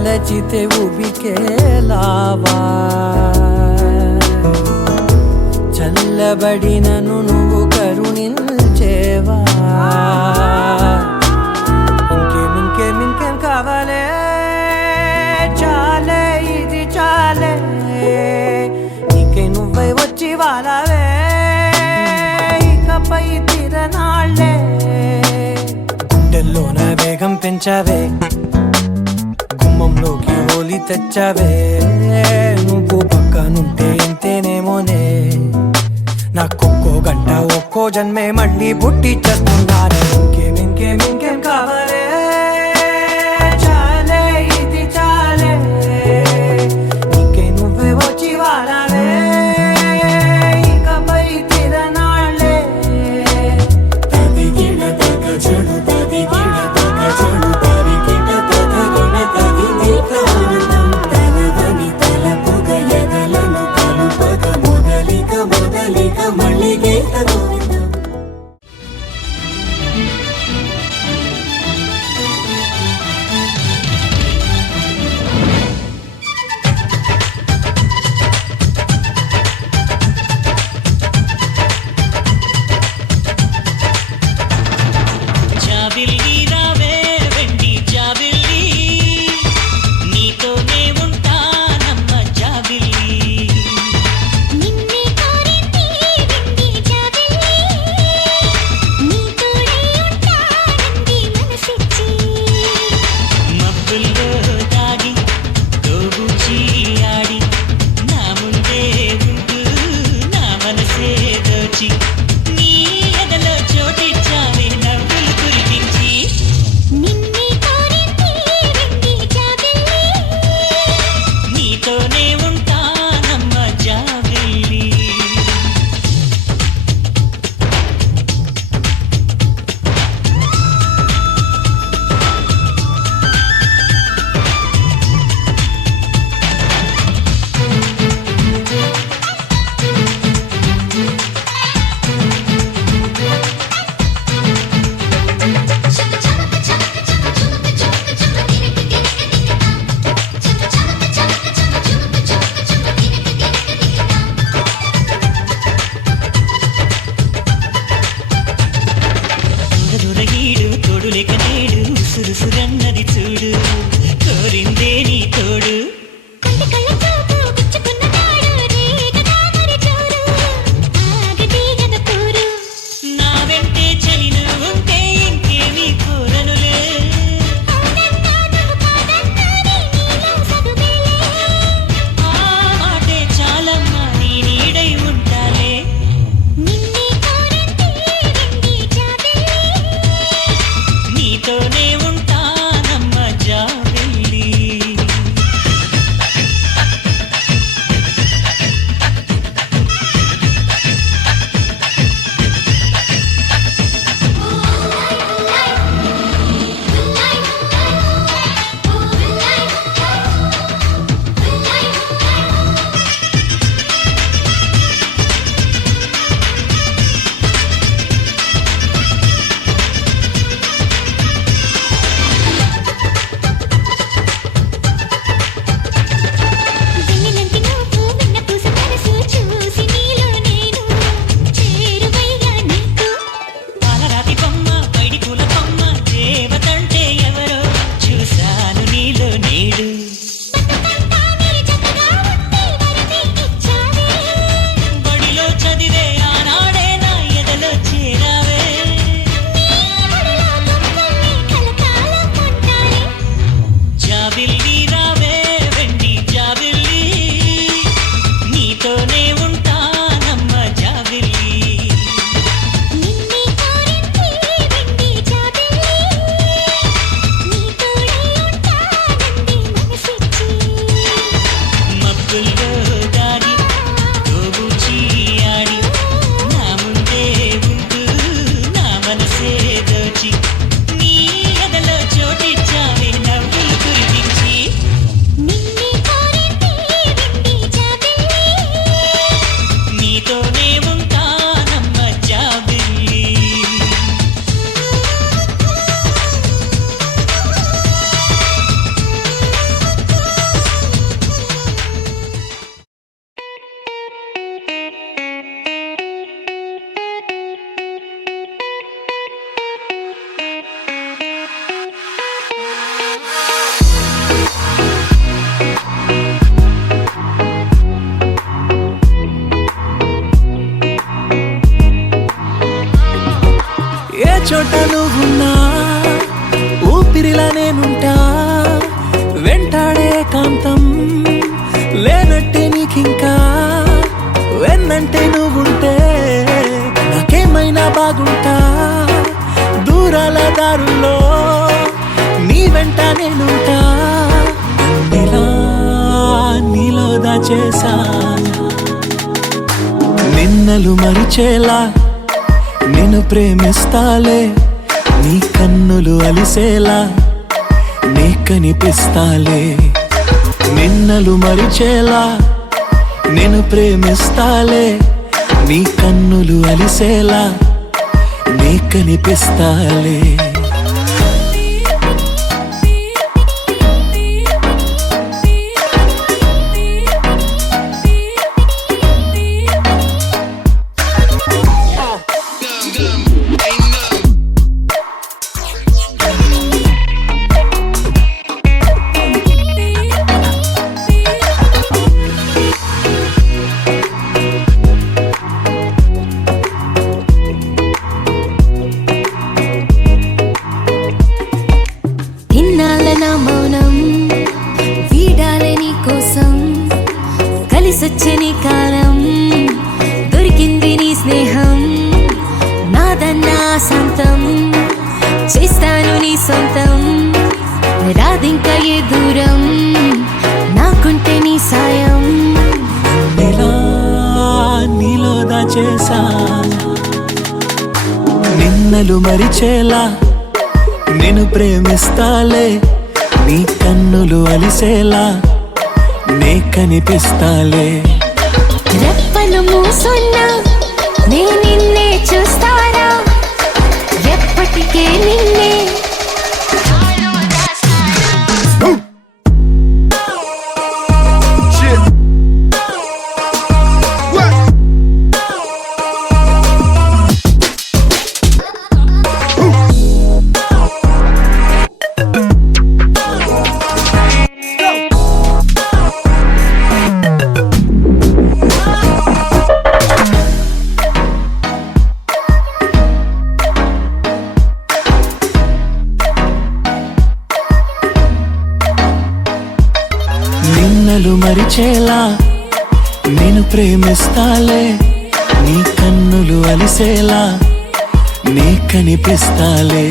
తలచితే ఉబికేలావా చల్లబడినను నువ్వు కరుణించేవా ఇంకేం కావాలే చాలే ఇది చాలే నీకే నువ్వై వచ్చి వాలావే ఇకపై తిరనాళ్ళే గుండెల్లోన వేగం పెంచావే గుమ్మంలోకి హోలీ తెచ్చావే నువ్వు పక్కనుంటే ఇంతేనేమోనే నాకొక్కో గంట ఒక్కో జన్మే మళ్ళీ పుట్టి చేస్తున్నారే ఇంకేం కావాలే చాలే ఇది చాలే నీకే నువ్వే వచ్చి వాడాలే ఇకపై తిరనాళ్ళే తదిగిన తగ చెడు తదిగిన తగ చెడు తరిగిన తగగిన తగిన ఆనందం తలవని తలపుగ ఎదలను కలుపగ మొదలిక మళ్ళీగేత గోవిందం జాబిల్లి రావే వెండి జాబిల్లి నీతోనే ఉంటానమ్మ జాబిల్లి నిన్నే కోరింది వెండి జాబిల్లి నీతోనే ఉంటానంది మనసిచ్చి మబ్బుల్లో దాగి దోబూచి ఆడి నా ముందే ఉంటూ నా మనసే దోచి నీ ఎదలో చోటిచ్చావే నవ్వులు కురిపించి నిన్నే కోరింది వెండి జాబిల్లి నీతోనే ఉంటానమ్మ జాబిల్లి దూరగీడు తోడు లేక నేడు సురుసురన్నది చూడు కోరిందే నీ తోడు కంటి కళ్ళ చూపు గుచ్చుకున్న నాడు రేగ తామర చూడు ఆగది గద పూరు నా వెంటే చలిను ఉంటే ఇంకేమీ కోరనులే అవునన్నా నువ్వు కాదన్నానే నీలో సగుమేలే ఆ మాటే చాలమ్మా నీ నీడై ఉంటాలే నిన్నే కోరింది వెండి జాబిల్లి నీతోనే ఉంటానమ్మ జాబిల్లి వెన్నెలంటి నువ్వు వెన్న పూస మనసు చూసి నీలో నేను చేరువయ్యా నీకు పాలరాతి బొమ్మ పైడి పూల బొమ్మ దేవతంటే ఎవరో చూశాను నీలో నేడు తానే జతగా ఉంటే వరమే ఇచ్చావే బడిలో చదివే ఆనాడే నా ఎదలో చేరావే ఒడిలో గుమ్మల్ని కలకాలం ఉంటానే జాబిల్లి రావే వెండి జాబిల్లి నీతోనే ఉంటానమ్మ జాబిల్లి నిన్నే కోరింది వెండి జాబిల్లి నీతోనే ఉంటానంది మనసిచ్చి మబ్బుల్లో దాగి దోబూచి ఆడి నా ముందే ఉంటూ నా మనసే దోచి నీ ఎదలో చోటిచ్చావే నవ్వులు కురిపించి నిన్నే కోరింది వెండి జాబిల్లి నీతోనే ఉంటానమ్మ జాబిల్లి చోట నువ్వున్నా ఊపిరిలా నేనుంటా వెంటాడే కాంతం లేనట్టే నీకింకా వెన్నంటే నువ్వుంటే నాకేమైనా బాగుంటా దూరాల దారుల్లో నీ వెంట నేనుంటా నీలా నీలో దాచేసా నిన్నలు మరిచేలా నిన్ను ప్రేమిస్తాలే నీ కన్నులు అలిసేలా నీ కనిపిస్తాలే నిన్నలు మరిచేలా నిన్ను ప్రేమిస్తాలే నీ కన్నులు అలిసేలా నీ కనిపిస్తాలే ఇన్నాళ్ళ నా మౌనం వీడాలే నీ కోసం కలిసొచ్చే నీ కాలం దొరికింది నీ స్నేహం నాదన్నా సొంతం చేస్తాను నీ సొంతం రాదింకా ఏ దూరం నాకుంటే నీ సాయం నీలా నీలో దాచేసా నిన్నలు మరిచేలా నిన్ను ప్రేమిస్తాలే నీ కన్నులు అలిసేలా నే కనిపిస్తాలే రెప్పలు మూసున్నా నే నిన్నే చూస్తారా ఎప్పటికే నిన్నే నిన్నలు మరిచేలా నేను ప్రేమిస్తాలే నీ కన్నులు అలిసేలా నీ కనిపిస్తాలే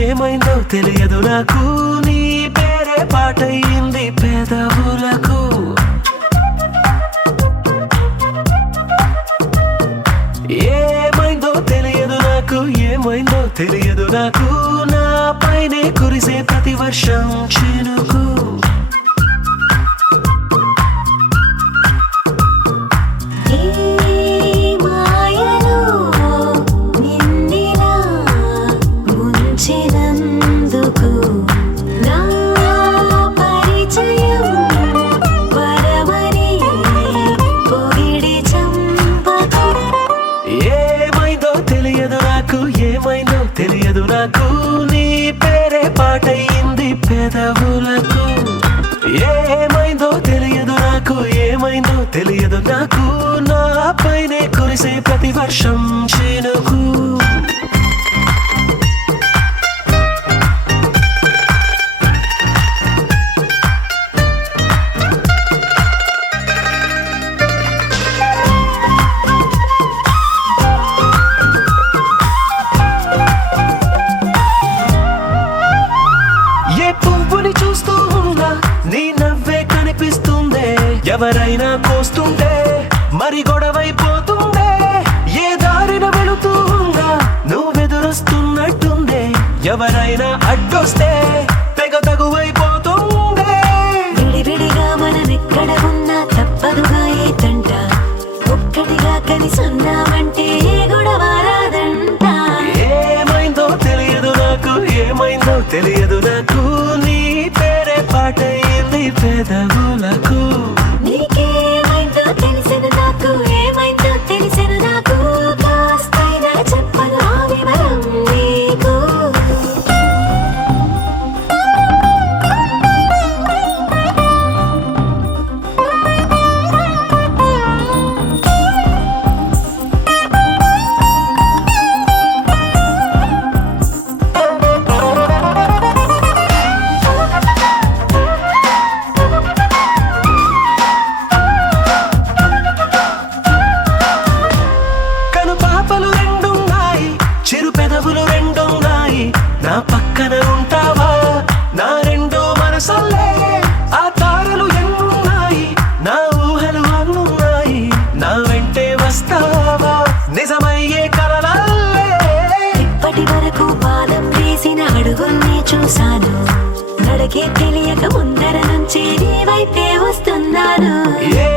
ఏమైందో తెలియదు నాకు నీ పేరే పాటయింది పెదవులకు ఏమైందో తెలియదు నాకు నా పైనే కురిసే ప్రతి వర్షం చినుకు తెలియదు నాకు నీ పేరే పాటయింది పెదవులకు ఏమైందో తెలియదు నాకు నా పైనే కురిసే ప్రతి వర్షం చినుకు ఎవరైనా కోస్తుంటే మరి గొడవైపోతుందే ఏ దారిన సున్నామంటే గొడవ రాదంట. ఏమైందో తెలియదు నాకు, ఏమైందో తెలియదు నాకు, నీ పేరే పాటయింది పెదవులకు. నీకేమైందో తెలిసెను నాకు, ఏమైందో తెలిసెను నాకు, కాస్తైనా చెప్పను ఆ వివరం నీకు. కను పాపలు రెండున్నాయి, చిరు పెదవులు రెండున్నాయి, నా పక్కన ఉంటావా నా రెండు మనసులే. ఆ తారలు ఎన్నున్నాయి, నా ఊహలు అన్నున్నాయి, నా వెంటే వస్తావా నిజమయ్యే కలలల్లే. ఇప్పటి వరకు పాదం వేసిన అడుగుల్ని చూశాను, నడకే తెలియక ముందర నుంచి నీ వైపే వస్తున్నాను. ఏ